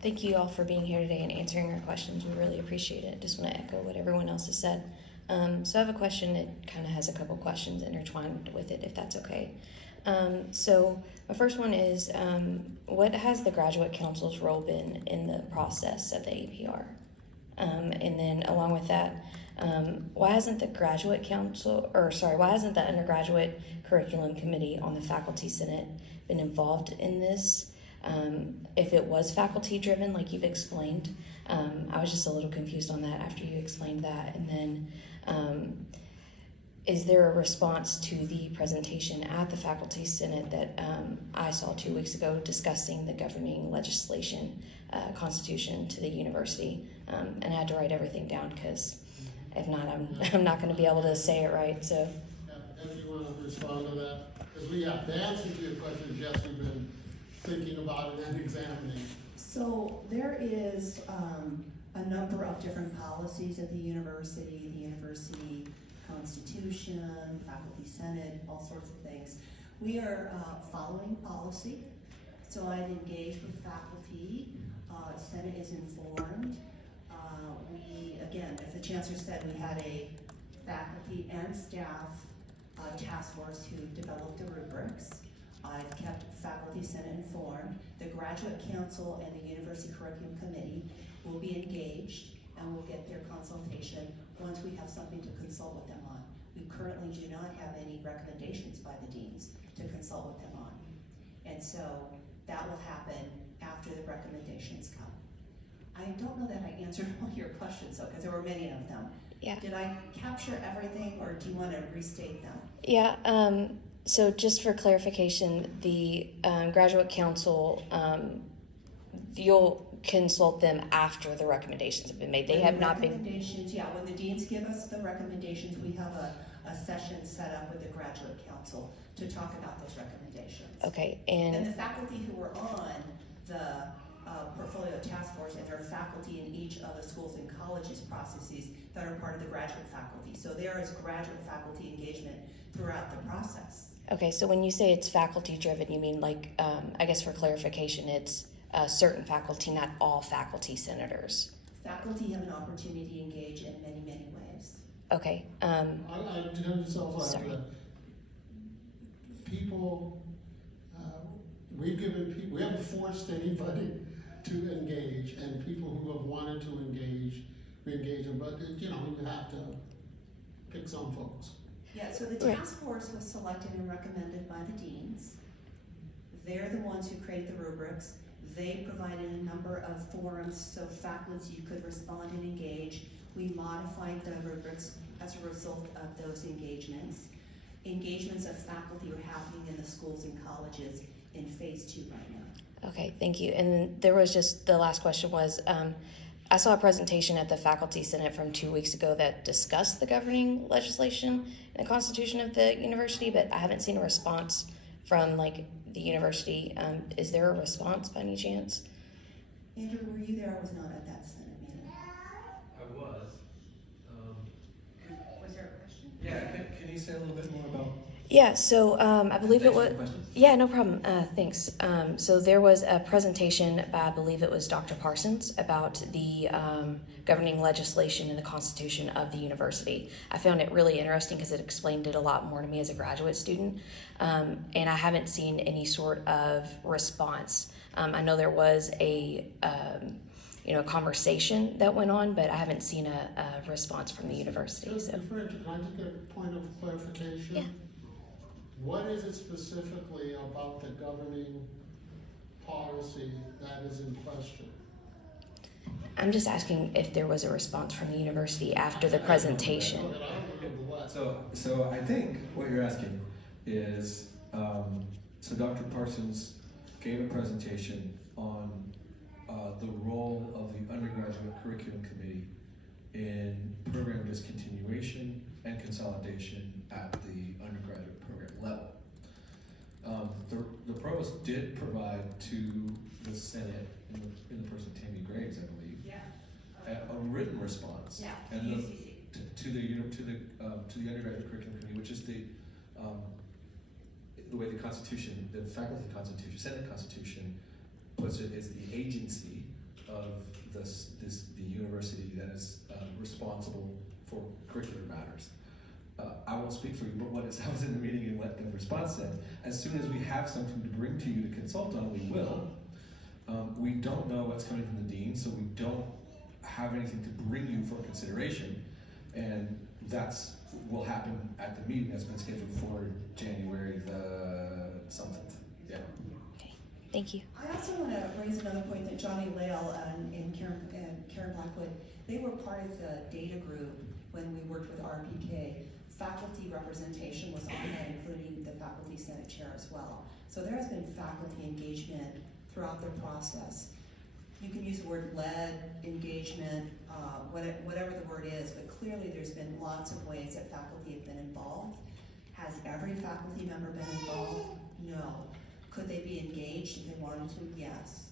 Thank you all for being here today and answering our questions. We really appreciate it. Just want to echo what everyone else has said. So I have a question. It kind of has a couple questions intertwined with it, if that's okay. So my first one is, what has the Graduate Council's role been in the process of the APR? And then along with that, why hasn't the why hasn't the Undergraduate Curriculum Committee on the Faculty Senate been involved in this? If it was faculty driven, like you've explained, I was just a little confused on that after you explained that. And then, is there a response to the presentation at the Faculty Senate that I saw 2 weeks ago discussing the governing legislation constitution to the university? And I had to write everything down because if not, I'm not going to be able to say it right. So. If you want to respond to that, because the answer to your question is yes, we've been thinking about it and examining. So there is a number of different policies at the university constitution, faculty senate, all sorts of things. We are following policy, so I've engaged with faculty. Senate is informed. Again, as the chancellor said, we had a faculty and staff task force who developed the rubrics. I've kept faculty senate informed. The Graduate Council and the University Curriculum Committee will be engaged and will get their consultation once we have something to consult with them on. We currently do not have any recommendations by the deans to consult with them on. And so that will happen after the recommendations come. I don't know that I answered all your questions though, because there were many of them. Yeah. Did I capture everything or do you want to restate them? Yeah. So just for clarification, the Graduate Council, you'll consult them after the recommendations have been made. They have not been. Recommendations, yeah. When the deans give us the recommendations, we have a session set up with the Graduate Council to talk about those recommendations. Okay. And the faculty who were on the portfolio task force, and there are faculty in each of the schools and colleges processes that are part of the graduate faculty. So there is graduate faculty engagement throughout the process. Okay, so when you say it's faculty driven, you mean like, I guess for clarification, it's certain faculty, not all faculty senators. Faculty have an opportunity to engage in many, many ways. Okay. I just also Sorry. People, we haven't forced anybody to engage, and people who have wanted to engage, we engage them, but you have to pick some folks. Yeah, so the task force was selected and recommended by the deans. They're the ones who create the rubrics. They provided a number of forums so faculty could respond and engage. We modified the rubrics as a result of those engagements. Engagements of faculty are happening in the schools and colleges in phase 2 right now. Okay, thank you. And then there was just, the last question was, I saw a presentation at the Faculty Senate from 2 weeks ago that discussed the governing legislation and the constitution of the university, but I haven't seen a response from the university. Is there a response by any chance? Andrew, were you there? I was not at that Senate meeting. I was. Was there a question? Yeah, can you say a little bit more about? Yeah, so I believe it was. Questions? Yeah, no problem. Thanks. So there was a presentation by, I believe it was Dr. Parsons, about the governing legislation and the constitution of the university. I found it really interesting because it explained it a lot more to me as a graduate student, and I haven't seen any sort of response. I know there was a conversation that went on, but I haven't seen a response from the university. So. Can I just get a point of clarification? Yeah. What is it specifically about the governing policy that is in question? I'm just asking if there was a response from the university after the presentation. I don't remember what. So I think what you're asking is, so Dr. Parsons gave a presentation on the role of the Undergraduate Curriculum Committee in program discontinuation and consolidation at the undergraduate program level. The provost did provide to the Senate, in the person Tammy Graves, I believe, a written response, and to the Undergraduate Curriculum Committee, which is the way the Constitution, the faculty constitution, Senate Constitution puts it, is the agency of the university that is responsible for curricular matters. I won't speak for you, but I was in the meeting and what the response said. As soon as we have something to bring to you to consult on, we will. We don't know what's coming from the dean, so we don't have anything to bring you for consideration, and that's will happen at the meeting that's been scheduled for January the something. Yeah. Okay, thank you. I also want to raise another point that Johnny Lale and Karen Blackwood, they were part of the data group when we worked with RPK. Faculty representation was on that, including the faculty senate chair as well. So there has been faculty engagement throughout the process. You can use the word led, engagement, whatever the word is, but clearly there's been lots of ways that faculty have been involved. Has every faculty member been involved? No. Could they be engaged if they wanted to? Yes.